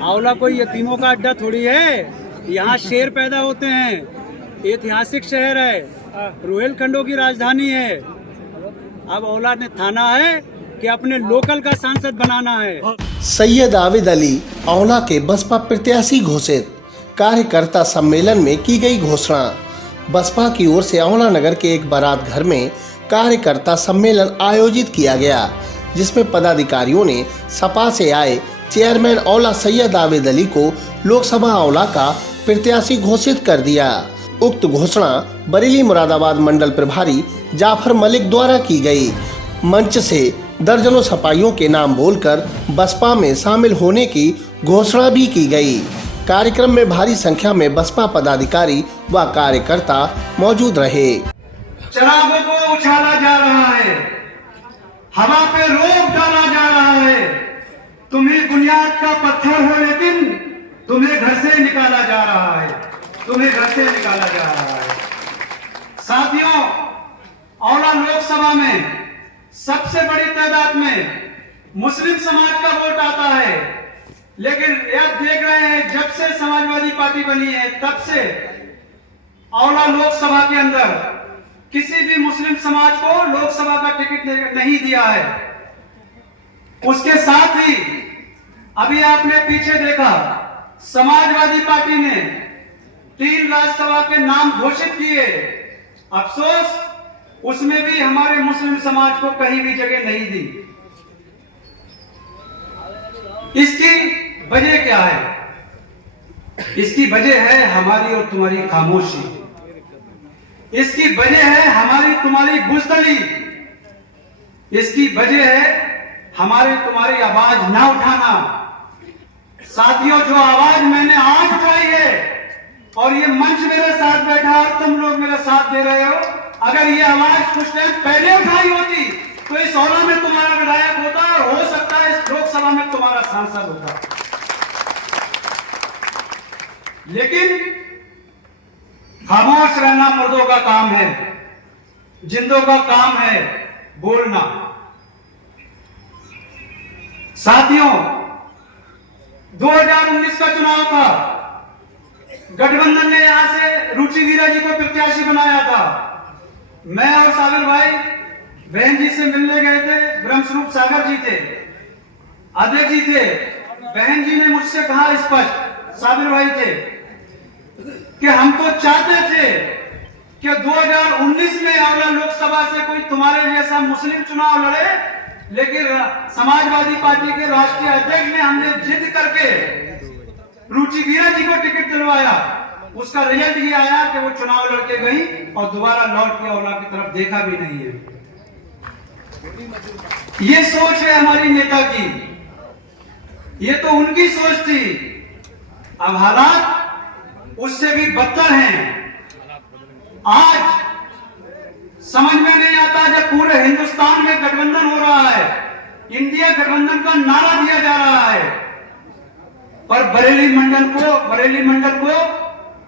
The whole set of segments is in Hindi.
आंवला कोई यतीमों का अड्डा थोड़ी है। यहाँ शेर पैदा होते हैं। ऐतिहासिक शहर है, रोहिलखंडों की राजधानी है। अब आंवला ने ठाना है कि अपने लोकल का सांसद बनाना है। सैयद आबिद अली आंवला के बसपा प्रत्याशी घोषित। कार्यकर्ता सम्मेलन में की गई घोषणा। बसपा की ओर से आंवला नगर के एक बारात घर में कार्यकर्ता सम्मेलन आयोजित किया गया, जिसमें पदाधिकारियों ने सपा से आए चेयरमैन आंवला सैयद आबिद अली को लोकसभा आंवला का प्रत्याशी घोषित कर दिया। उक्त घोषणा बरेली मुरादाबाद मंडल प्रभारी जाफर मलिक द्वारा की गई। मंच से दर्जनों सपाइयों के नाम बोलकर बसपा में शामिल होने की घोषणा भी की गई। कार्यक्रम में भारी संख्या में बसपा पदाधिकारी व कार्यकर्ता मौजूद रहे। चरागों को उछाला जा रहा है, हवा पे रोक डाला जा रहा है। तुम्हें बुनियाद का पत्थर हो, लेकिन तुम्हें घर से निकाला जा रहा है, तुम्हें घर से निकाला जा रहा है। साथियों, आंवला लोकसभा में सबसे बड़ी तादाद में मुस्लिम समाज का वोट आता है, लेकिन यह देख रहे हैं जब से समाजवादी पार्टी बनी है तब से आंवला लोकसभा के अंदर किसी भी मुस्लिम समाज को लोकसभा का टिकट नहीं दिया है। उसके साथ ही अभी आपने पीछे देखा, समाजवादी पार्टी ने 3 राज्यसभा के नाम घोषित किए। अफसोस, उसमें भी हमारे मुस्लिम समाज को कहीं भी जगह नहीं दी। इसकी वजह क्या है? इसकी वजह है हमारी और तुम्हारी खामोशी। इसकी वजह है हमारी तुम्हारी बुज़दिली। इसकी वजह है हमारी तुम्हारी आवाज ना उठाना। साथियों, जो आवाज मैंने आज उठाई है और ये मंच मेरे साथ बैठा और तुम लोग मेरा साथ दे रहे हो, अगर ये आवाज कुछ टाइम पहले उठाई होती तो इस आंवला में तुम्हारा विधायक होता और हो सकता है इस लोकसभा में तुम्हारा सांसद होता। लेकिन खामोश रहना मुर्दों का काम है, जिंदों का काम है बोलना। साथियों, 2019 का चुनाव था। गठबंधन ने यहां से रुचि वीरा जी को प्रत्याशी बनाया था। मैं और सागर भाई बहन जी से मिलने गए थे। ब्रह्मस्वरूप सागर जी थे, अध्यक्ष जी थे। बहन जी ने मुझसे कहा स्पष्ट, सागर भाई थे, कि हम तो चाहते थे कि 2019 में आंवला लोकसभा से कोई तुम्हारे जैसा मुस्लिम चुनाव लड़े, लेकिन समाजवादी पार्टी के राष्ट्रीय अध्यक्ष ने हमने जिद करके रुचि वीरा जी को टिकट दिलवाया। उसका रिजल्ट ये आया कि वो चुनाव लड़के गई और दोबारा लौट के आंवला की तरफ देखा भी नहीं है। ये सोच है हमारी नेता की, ये तो उनकी सोच थी। अब हालात उससे भी बदतर हैं। आज समझ में नहीं आता, जब पूरे हिंदुस्तान में गठबंधन हो रहा है, इंडिया गठबंधन का नारा दिया जा रहा है, पर बरेली मंडल को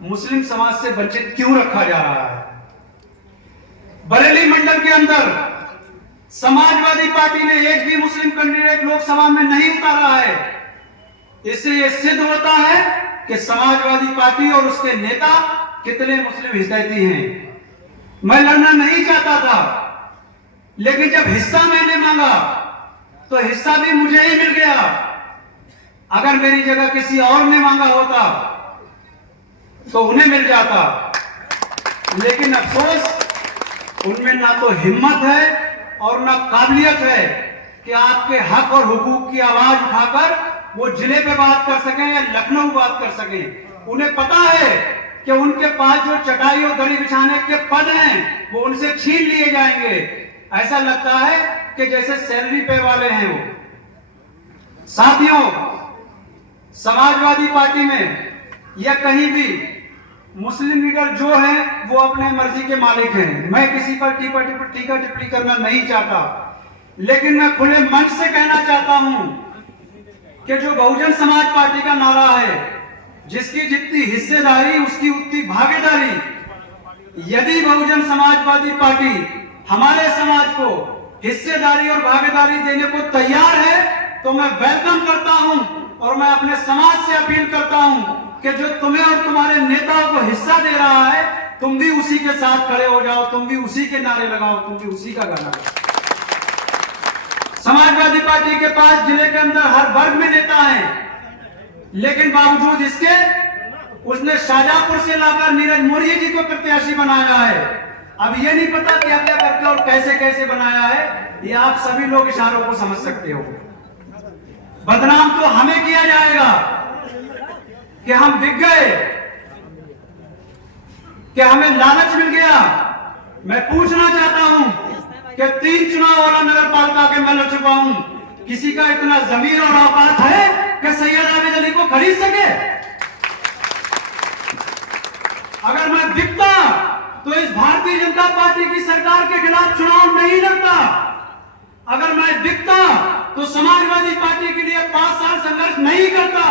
मुस्लिम समाज से वंचित क्यों रखा जा रहा है? बरेली मंडल के अंदर समाजवादी पार्टी ने एक भी मुस्लिम कैंडिडेट लोकसभा में नहीं उतारा है। इससे यह सिद्ध होता है कि समाजवादी पार्टी और उसके नेता कितने मुस्लिम हितैषी हैं। मैं लड़ना नहीं चाहता था, लेकिन जब हिस्सा मैंने मांगा तो हिस्सा भी मुझे ही मिल गया। अगर मेरी जगह किसी और ने मांगा होता तो उन्हें मिल जाता, लेकिन अफसोस उनमें ना तो हिम्मत है और ना काबिलियत है कि आपके हक और हुकूक की आवाज उठाकर वो जिले पे बात कर सकें या लखनऊ बात कर सकें। उन्हें पता है कि उनके पास जो चटाई और दरी बिछाने के पद हैं वो उनसे छीन लिए जाएंगे। ऐसा लगता है कि जैसे सैलरी पे वाले हैं वो। साथियों, समाजवादी पार्टी में या कहीं भी मुस्लिम लीडर जो हैं वो अपने मर्जी के मालिक हैं। मैं किसी पर टीका टिप्पणी करना नहीं चाहता, लेकिन मैं खुले मन से कहना चाहता हूं कि जो बहुजन समाज पार्टी का नारा है, जिसकी जितनी हिस्सेदारी उसकी उतनी भागीदारी, यदि बहुजन समाजवादी पार्टी हमारे समाज को हिस्सेदारी और भागीदारी देने को तैयार है तो मैं वेलकम करता हूं और मैं अपने समाज से अपील करता हूं कि जो तुम्हें और तुम्हारे नेताओं को हिस्सा दे रहा है, तुम भी उसी के साथ खड़े हो जाओ, तुम भी उसी के नारे लगाओ, तुम भी उसी का गाना गाओ। समाजवादी पार्टी के पास जिले के अंदर हर वर्ग में नेता हैं, लेकिन बावजूद इसके उसने शाहजहांपुर से लाकर नीरज मौर्य जी को प्रत्याशी बनाया है। अब ये नहीं पता क्या क्या करके और कैसे कैसे बनाया है, ये आप सभी लोग इशारों को समझ सकते हो। बदनाम तो हमें किया जाएगा कि हम बिक गए, कि हमें लालच मिल गया। मैं पूछना चाहता हूं कि 3 चुनाव वाला नगर पालिका के मैं लड़ चुका हूं, किसी का इतना जमीर और औकात है कि सैयद आबिद अली को खरीद सके? अगर मैं बिकता तो इस भारतीय जनता पार्टी की सरकार के खिलाफ चुनाव नहीं लड़ता। अगर मैं बिकता तो समाजवादी पार्टी के लिए 5 साल संघर्ष नहीं करता।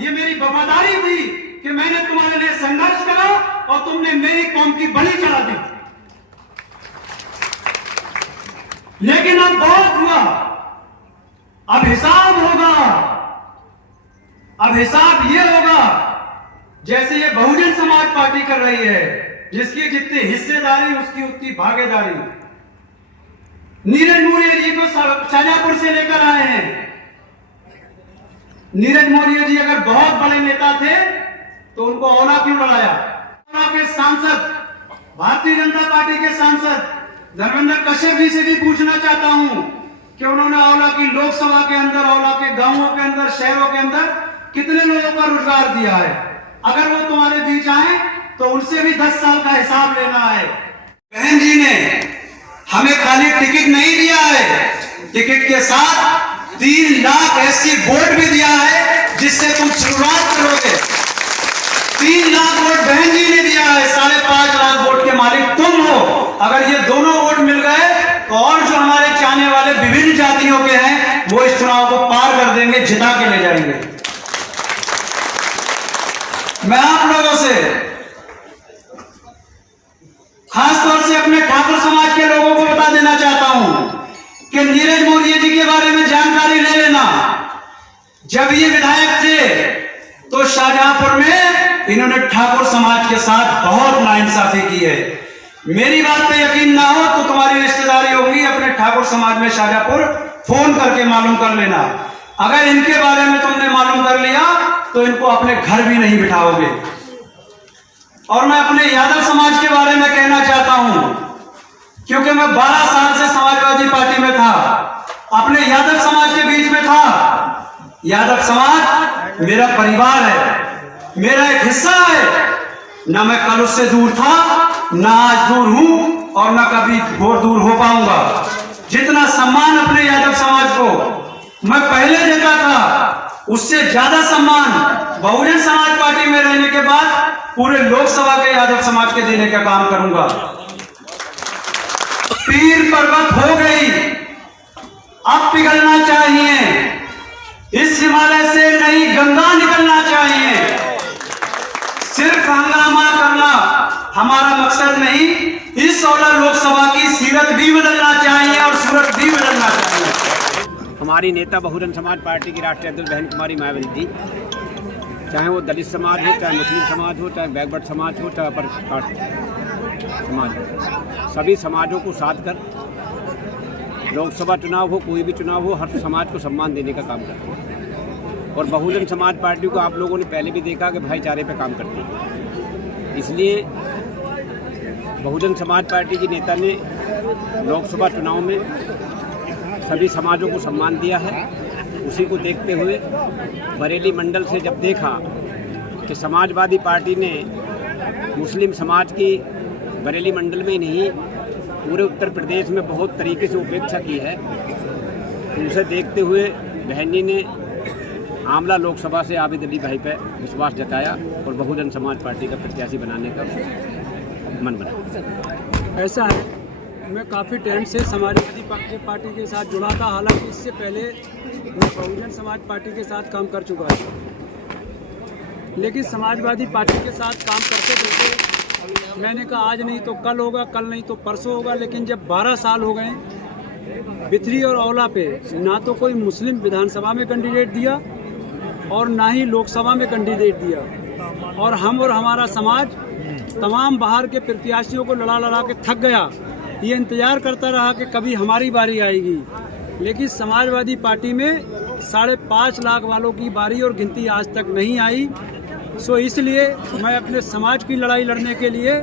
ये मेरी वफादारी थी कि मैंने तुम्हारे लिए संघर्ष करा और तुमने मेरी कौम की बलि चढ़ा दी। लेकिन अब बहुत हुआ, अब हिसाब होगा। अब हिसाब ये होगा जैसे ये बहुजन समाज पार्टी कर रही है, जिसकी जितनी हिस्सेदारी उसकी उतनी भागीदारी। नीरज मौर्य जी को शाहजहांपुर से लेकर आए हैं। नीरज मौर्य जी अगर बहुत बड़े नेता थे तो उनको औला क्यों लड़ाया? औला के सांसद, भारतीय जनता पार्टी के सांसद धर्मेंद्र कश्यप जी से भी पूछना चाहता हूं कि उन्होंने औला की लोकसभा के अंदर, औला के गांवों के अंदर, शहरों के अंदर कितने लोगों को रोजगार दिया है? अगर वो तुम्हारे बीच आए तो उनसे भी 10 साल का हिसाब लेना है। बहन जी ने हमें खाली टिकट नहीं दिया है, टिकट के साथ 3 लाख ऐसी वोट भी दिया है जिससे तुम शुरुआत करोगे। 3 लाख वोट बहन जी ने दिया है, 5.5 लाख वोट के मालिक तुम हो। अगर ये दोनों वोट मिल गए तो और जो हमारे चाहने वाले विभिन्न जातियों के हैं वो इस चुनाव को पार कर देंगे, जिता के ले जाएंगे। मैं आप लोगों से, खासतौर से अपने ठाकुर समाज के लोगों को बता देना चाहता हूं कि नीरज मौर्य जी के बारे में जानकारी ले लेना। जब ये विधायक थे तो शाहजहांपुर में इन्होंने ठाकुर समाज के साथ बहुत नाइंसाफी की है। मेरी बात पे यकीन ना हो तो तुम्हारी रिश्तेदारी होगी अपने ठाकुर समाज में शाहजहांपुर, फोन करके मालूम कर लेना। अगर इनके बारे में तुमने मालूम कर लिया तो इनको अपने घर भी नहीं बिठाओगे। और मैं अपने यादव समाज के बारे में कहना चाहता हूं, क्योंकि मैं 12 साल से समाजवादी पार्टी में था, अपने यादव समाज के बीच में था। यादव समाज मेरा परिवार है, मेरा एक हिस्सा है। ना मैं कल उससे दूर था, ना आज दूर हूं और ना कभी दूर हो पाऊंगा। जितना सम्मान अपने यादव समाज को मैं पहले देता था, उससे ज्यादा सम्मान बहुजन समाज पार्टी में रहने के बाद पूरे लोकसभा के यादव समाज के देने का काम करूंगा। पीर पर्वत हो गई, अब पिघलना चाहिए। इस हिमालय से नई गंगा निकलना चाहिए। सिर्फ हंगामा करना हमारा मकसद नहीं, इस 16 लोकसभा की सीरत भी बदलना चाहिए और सूरत भी बदलना चाहिए। हमारी नेता बहुजन समाज पार्टी की राष्ट्रीय अध्यक्ष बहन कुमारी मायावती जी, चाहे वो दलित समाज हो, चाहे मुस्लिम समाज हो, चाहे बैकवर्ड समाज हो, चाहे अपर कास्ट समाज हो, सभी समाजों को साथ कर लोकसभा चुनाव हो, कोई भी चुनाव हो, हर समाज को सम्मान देने का काम करते हैं। और बहुजन समाज पार्टी को आप लोगों ने पहले भी देखा कि भाईचारे पे काम करती है। इसलिए बहुजन समाज पार्टी की नेता ने लोकसभा चुनाव में सभी समाजों को सम्मान दिया है। उसी को देखते हुए बरेली मंडल से जब देखा कि समाजवादी पार्टी ने मुस्लिम समाज की बरेली मंडल में ही नहीं पूरे उत्तर प्रदेश में बहुत तरीके से उपेक्षा की है, तो उसे देखते हुए बहन जी ने आमला लोकसभा से आबिद अली भाई पर विश्वास जताया और बहुजन समाज पार्टी का प्रत्याशी बनाने का मन बना। ऐसा है, मैं काफ़ी टाइम से समाजवादी पार्टी के साथ जुड़ा था। हालांकि इससे पहले मैं बहुजन समाज पार्टी के साथ काम कर चुका था, लेकिन समाजवादी पार्टी के साथ काम करते करते मैंने कहा आज नहीं तो कल होगा, कल नहीं तो परसों होगा। लेकिन जब 12 साल हो गए, बिथरी और औला पे ना तो कोई मुस्लिम विधानसभा में कैंडिडेट दिया और ना ही लोकसभा में कैंडिडेट दिया। और हम और हमारा समाज तमाम बाहर के प्रत्याशियों को लड़ा लड़ा के थक गया। ये इंतजार करता रहा कि कभी हमारी बारी आएगी, लेकिन समाजवादी पार्टी में 5.5 लाख वालों की बारी और गिनती आज तक नहीं आई। सो इसलिए मैं अपने समाज की लड़ाई लड़ने के लिए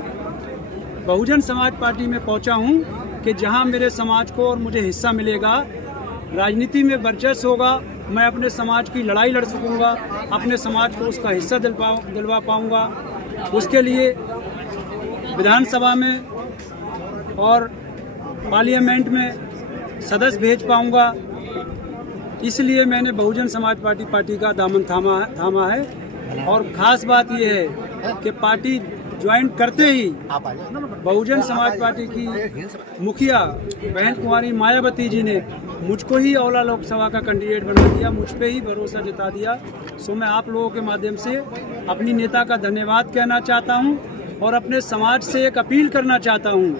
बहुजन समाज पार्टी में पहुंचा हूं कि जहां मेरे समाज को और मुझे हिस्सा मिलेगा, राजनीति में वर्चस्व होगा, मैं अपने समाज की लड़ाई लड़ सकूंगा, अपने समाज को उसका हिस्सा दिलवा पाऊंगा। उसके लिए विधानसभा में और पार्लियामेंट में सदस्य भेज पाऊंगा। इसलिए मैंने बहुजन समाज पार्टी का दामन थामा है। और ख़ास बात यह है कि पार्टी ज्वाइन करते ही बहुजन समाज पार्टी की मुखिया बहन कुमारी मायावती जी ने मुझको ही औला लोकसभा का कैंडिडेट बना दिया, मुझ पे ही भरोसा जता दिया। सो मैं आप लोगों के माध्यम से अपनी नेता का धन्यवाद कहना चाहता हूं और अपने समाज से एक अपील करना चाहता हूं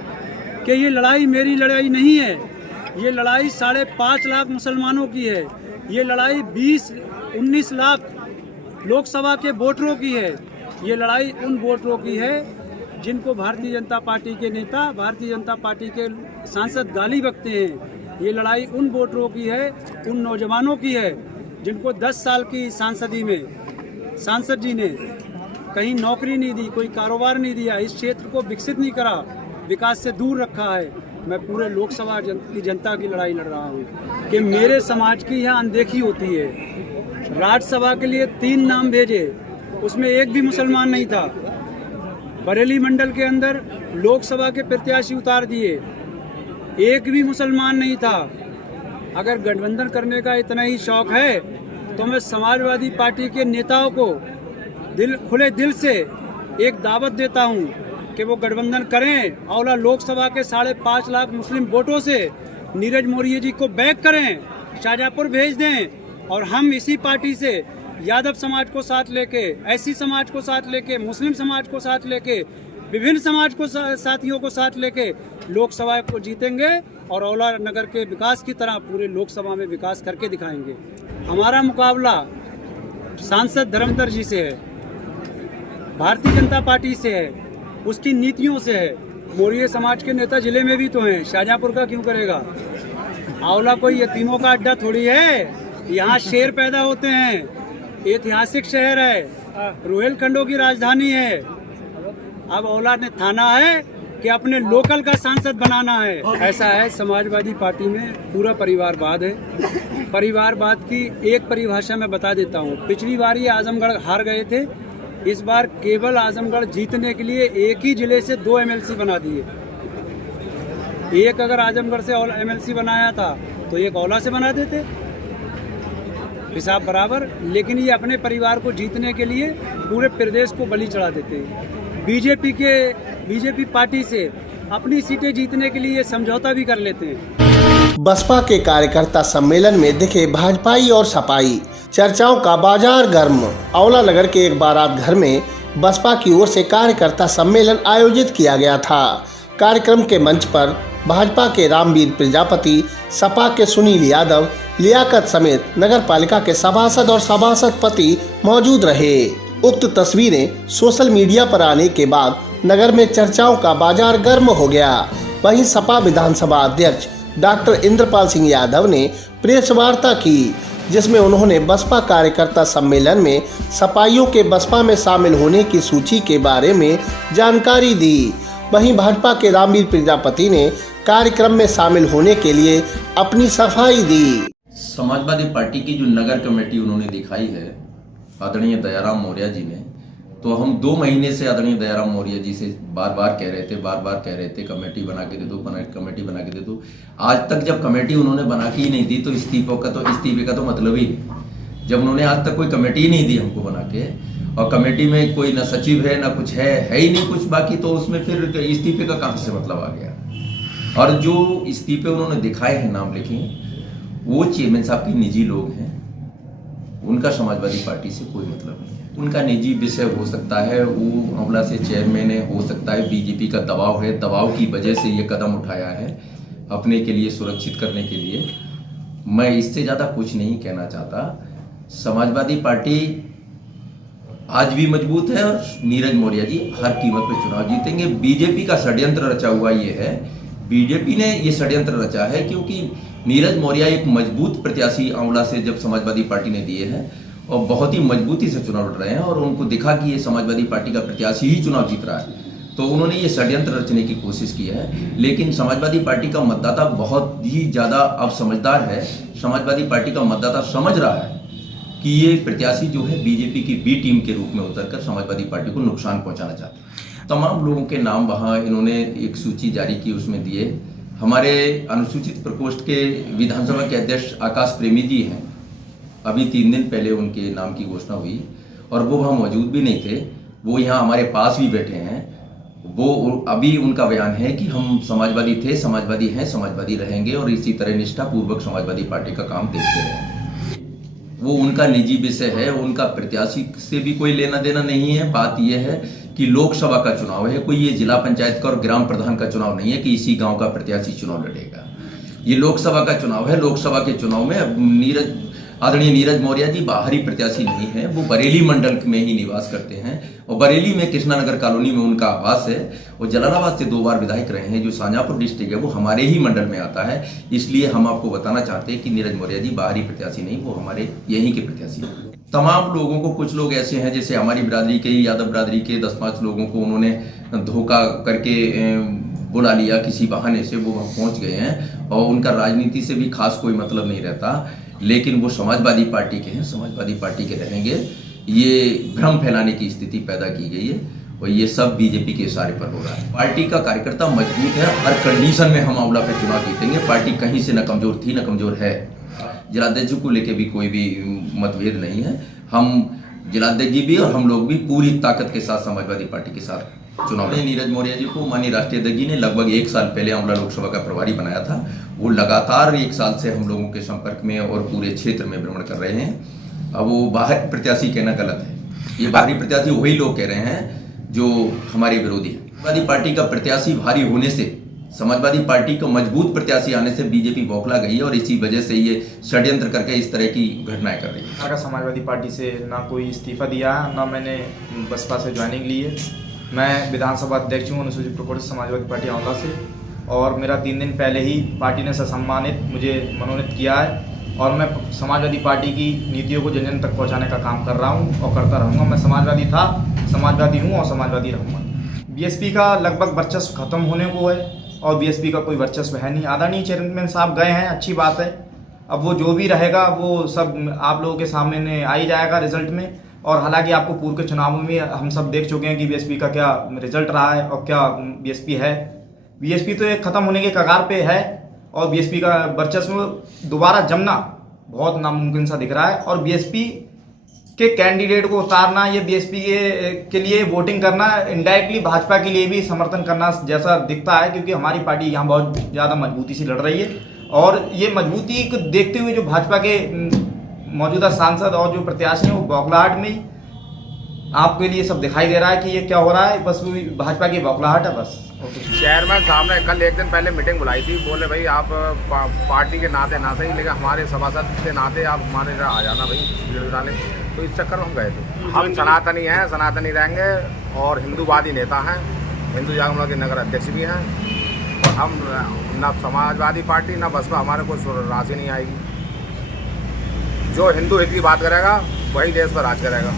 कि ये लड़ाई मेरी लड़ाई नहीं है, ये लड़ाई 5.5 लाख मुसलमानों की है, ये लड़ाई 19 लाख लोकसभा के वोटरों की है। ये लड़ाई उन वोटरों की है जिनको भारतीय जनता पार्टी के नेता, भारतीय जनता पार्टी के सांसद गाली बकते हैं। ये लड़ाई उन वोटरों की है, उन नौजवानों की है जिनको 10 साल की सांसदी में सांसद जी ने कहीं नौकरी नहीं दी, कोई कारोबार नहीं दिया, इस क्षेत्र को विकसित नहीं करा, विकास से दूर रखा है। मैं पूरे लोकसभा की जनता की लड़ाई लड़ रहा हूँ कि मेरे समाज की यहाँ अनदेखी होती है। राज्यसभा के लिए 3 नाम भेजे, उसमें एक भी मुसलमान नहीं था। बरेली मंडल के अंदर लोकसभा के प्रत्याशी उतार दिए, एक भी मुसलमान नहीं था। अगर गठबंधन करने का इतना ही शौक है तो मैं समाजवादी पार्टी के नेताओं को खुले दिल से एक दावत देता हूं कि वो गठबंधन करें, औला लोकसभा के 5.5 लाख मुस्लिम वोटों से नीरज मौर्य जी को बैक करें, शाहजहाँपुर भेज दें और हम इसी पार्टी से यादव समाज को साथ लेके, एससी समाज को साथ लेके, मुस्लिम समाज को साथ लेके, विभिन्न समाज को साथियों को साथ लेके लोकसभा को जीतेंगे और औला नगर के विकास की तरह पूरे लोकसभा में विकास करके दिखाएंगे। हमारा मुकाबला सांसद धर्मधर जी से है, भारतीय जनता पार्टी से है, उसकी नीतियों से है। मौर्य समाज के नेता जिले में भी तो हैं, शाहजहाँपुर का क्यों करेगा? औला कोई यतीमों का अड्डा थोड़ी है, यहाँ शेर पैदा होते हैं। ऐतिहासिक शहर है, रोहिलखंडों की राजधानी है। अब औला ने ठाना है कि अपने लोकल का सांसद बनाना है। ऐसा है, समाजवादी पार्टी में पूरा परिवारवाद है। परिवारवाद की एक परिभाषा मैं बता देता हूँ। पिछली बार ये आजमगढ़ हार गए थे, इस बार केवल आजमगढ़ जीतने के लिए एक ही जिले से 2 MLC बना दिए। एक अगर आजमगढ़ से MLC बनाया था तो एक औला से बना देते, हिसाब बराबर। लेकिन ये अपने परिवार को जीतने के लिए पूरे प्रदेश को बलि चढ़ा देते हैं। बीजेपी पार्टी से अपनी सीटें जीतने के लिए समझौता भी कर लेते हैं। बसपा के कार्यकर्ता सम्मेलन में दिखे भाजपाई और सपाई, चर्चाओं का बाजार गर्म। औला नगर के एक बारात घर में बसपा की ओर से कार्यकर्ता सम्मेलन आयोजित किया गया था। कार्यक्रम के मंच पर भाजपा के रामवीर प्रजापति, सपा के सुनील यादव, लियाकत समेत नगर पालिका के सभासद और सभासद पति मौजूद रहे। उक्त तस्वीरें सोशल मीडिया पर आने के बाद नगर में चर्चाओं का बाजार गर्म हो गया। वहीं सपा विधानसभा अध्यक्ष डॉक्टर इंद्रपाल सिंह यादव ने प्रेस वार्ता की, जिसमें उन्होंने बसपा कार्यकर्ता सम्मेलन में सपाइयों के बसपा में शामिल होने की सूची के बारे में जानकारी दी। वहीं भाजपा के रामवीर प्रजापति ने कार्यक्रम में शामिल होने के लिए अपनी सफाई दी। समाजवादी पार्टी की जो नगर कमेटी उन्होंने दिखाई है आदरणीय दयाराम मौर्य जी ने, तो हम 2 महीने से आदरणीय दयाराम मौर्य जी से बार बार कह रहे थे कमेटी बना के दे दो, कमेटी बना के दे दो। आज तक जब कमेटी उन्होंने बना के ही नहीं दी तो इस्तीफे का तो मतलब ही नहीं। जब उन्होंने आज तक कोई कमेटी ही नहीं दी हमको बना के, और कमेटी में कोई ना सचिव है ना कुछ है ही नहीं कुछ बाकी, तो उसमें फिर इस्तीफे का कहां से मतलब आ गया। और जो इस्तीफे उन्होंने दिखाए हैं, नाम लिखे, वो चेयरमैन साहब के निजी लोग हैं, उनका समाजवादी पार्टी से कोई मतलब नहीं है। उनका निजी विषय हो सकता है, वो औला से चेयरमैन है, हो सकता है बीजेपी का दबाव है, दबाव की वजह से ये कदम उठाया है अपने के लिए सुरक्षित करने के लिए। मैं इससे ज़्यादा कुछ नहीं कहना चाहता। समाजवादी पार्टी आज भी मजबूत है और नीरज मौर्य जी हर कीमत पे चुनाव जीतेंगे। बीजेपी का षड्यंत्र रचा हुआ ये है, बीजेपी ने ये षड्यंत्र रचा है क्योंकि नीरज मौर्य एक मजबूत प्रत्याशी आंवला से जब समाजवादी पार्टी ने दिए हैं और बहुत ही मजबूती से चुनाव लड़ रहे हैं और उनको दिखा कि ये समाजवादी पार्टी का प्रत्याशी ही चुनाव जीत रहा है, तो उन्होंने ये षड्यंत्र रचने की कोशिश की है। लेकिन समाजवादी पार्टी का मतदाता बहुत ही ज़्यादा अब समझदार है। समाजवादी पार्टी का मतदाता समझ रहा है कि ये प्रत्याशी जो है बीजेपी की बी टीम के रूप में उतरकर समाजवादी पार्टी को नुकसान पहुंचाना चाहते हैं। तमाम लोगों के नाम वहाँ इन्होंने एक सूची जारी की, उसमें दिए। हमारे अनुसूचित प्रकोष्ठ के विधानसभा के अध्यक्ष आकाश प्रेमी जी हैं, अभी 3 दिन पहले उनके नाम की घोषणा हुई और वो वहाँ मौजूद भी नहीं थे, वो यहाँ हमारे पास भी बैठे हैं। वो अभी उनका बयान है कि हम समाजवादी थे, समाजवादी हैं, समाजवादी रहेंगे और इसी तरह निष्ठापूर्वक समाजवादी पार्टी का काम देखते रहेंगे। वो उनका निजी विषय है, उनका प्रत्याशी से भी कोई लेना देना नहीं है। बात यह है कि लोकसभा का चुनाव है, कोई ये जिला पंचायत का और ग्राम प्रधान का चुनाव नहीं है कि इसी गांव का प्रत्याशी चुनाव लड़ेगा। ये लोकसभा का चुनाव है। लोकसभा के चुनाव में आदरणीय नीरज मौर्य जी बाहरी प्रत्याशी नहीं है, वो बरेली मंडल में ही निवास करते हैं और बरेली में कृष्णानगर कॉलोनी में उनका आवास है। वो जलालाबाद से 2 बार विधायक रहे हैं, जो शाहजहांपुर डिस्ट्रिक्ट है वो हमारे ही मंडल में आता है। इसलिए हम आपको बताना चाहते हैं कि नीरज मौर्य जी बाहरी प्रत्याशी नहीं, वो हमारे यहीं के प्रत्याशी हैं। तमाम लोगों को, कुछ लोग ऐसे हैं जैसे हमारी बिरादरी के, यादव बिरादरी के 10-5 लोगों को उन्होंने धोखा करके बुला लिया, किसी बहाने से वो वहाँ पहुँच गए हैं और उनका राजनीति से भी खास कोई मतलब नहीं रहता, लेकिन वो समाजवादी पार्टी के हैं, समाजवादी पार्टी के रहेंगे। ये भ्रम फैलाने की स्थिति पैदा की गई है और ये सब बीजेपी के इशारे पर हो रहा है। पार्टी का कार्यकर्ता मजबूत है, हर कंडीशन में हम आंवला पे चुनाव जीतेंगे। पार्टी कहीं से न कमजोर थी न कमजोर है। जिलाध्यक्ष को लेके भी कोई भी मतभेद नहीं है। हम जिलाध्यक्ष जी भी और हम लोग भी पूरी ताकत के साथ समाजवादी पार्टी के साथ चुनाव में। नीरज मौर्य जी को माननीय राष्ट्रीय अध्यक्ष जी ने लगभग 1 साल पहले आंवला लोकसभा का प्रभारी बनाया था। वो लगातार 1 साल से हम लोगों के संपर्क में और पूरे क्षेत्र में भ्रमण कर रहे हैं। अब वो बाहरी प्रत्याशी कहना गलत है, ये बाहरी प्रत्याशी वही लोग कह रहे हैं जो हमारे विरोधी है। समाजवादी पार्टी का प्रत्याशी भारी होने से, समाजवादी पार्टी को मजबूत प्रत्याशी आने से बीजेपी बौखला गई है और इसी वजह से ये षड्यंत्र करके इस तरह की घटनाएं कर रही है। समाजवादी पार्टी से ना कोई इस्तीफा दिया, ना मैंने बसपा से ज्वाइनिंग ली है। मैं विधानसभा अध्यक्ष हूँ अनुसूचित प्रकोष्ठ समाजवादी पार्टी आंवला से और मेरा 3 दिन पहले ही पार्टी ने ससम्मानित मुझे मनोनीत किया है और मैं समाजवादी पार्टी की नीतियों को जन जन तक पहुँचाने का काम कर रहा हूँ और करता रहूँगा। मैं समाजवादी था, समाजवादी हूँ और समाजवादी रहूँगा। बीएसपी का लगभग वर्चस्व खत्म होने को है और बीएसपी का कोई वर्चस्व है नहीं। आदरणीय चेयरमैन साहब गए हैं, अच्छी बात है। अब वो जो भी रहेगा वो सब आप लोगों के सामने आ ही जाएगा रिजल्ट में। और हालांकि आपको पूर्व के चुनावों में हम सब देख चुके हैं कि बीएसपी का क्या रिजल्ट रहा है और क्या बीएसपी है। बीएसपी तो एक खत्म होने के कगार पे है और बीएसपी का वर्चस्व दोबारा जमना बहुत नामुमकिन सा दिख रहा है। और बीएसपी के कैंडिडेट को उतारना, ये बीएसपी के लिए वोटिंग करना इनडायरेक्टली भाजपा के लिए भी समर्थन करना जैसा दिखता है, क्योंकि हमारी पार्टी यहाँ बहुत ज़्यादा मजबूती से लड़ रही है और ये मजबूती को देखते हुए जो भाजपा के मौजूदा सांसद और जो प्रत्याशी हैं वो बौखलाहट में आपके लिए सब दिखाई दे रहा है कि ये क्या हो रहा है। बस वो भाजपा की बौखलाहट है बस। चेयरमैन साहब ने कल 1 दिन पहले मीटिंग बुलाई थी, बोले भाई आप पार्टी के नाते ना सही लेकिन हमारे सभासद के नाते आप हमारे आ जाना भाई भीड़ डालें, तो इस चक्कर में हम गए थे। हम सनातनी हैं, सनातनी रहेंगे और हिंदूवादी नेता हैं, हिंदू जागरण के नगर अध्यक्ष भी हैं और हम न समाजवादी पार्टी न बसपा हमारे कोई राशि नहीं आएगी। जो हिंदू हित की बात करेगा वही देश पर राज करेगा।